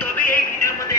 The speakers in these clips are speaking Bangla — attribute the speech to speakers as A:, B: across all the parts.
A: তবে এই ভিডিওর মধ্যে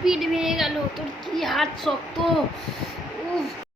B: পিঠ ভেঙে গেল তোর কি হাত শক্ত?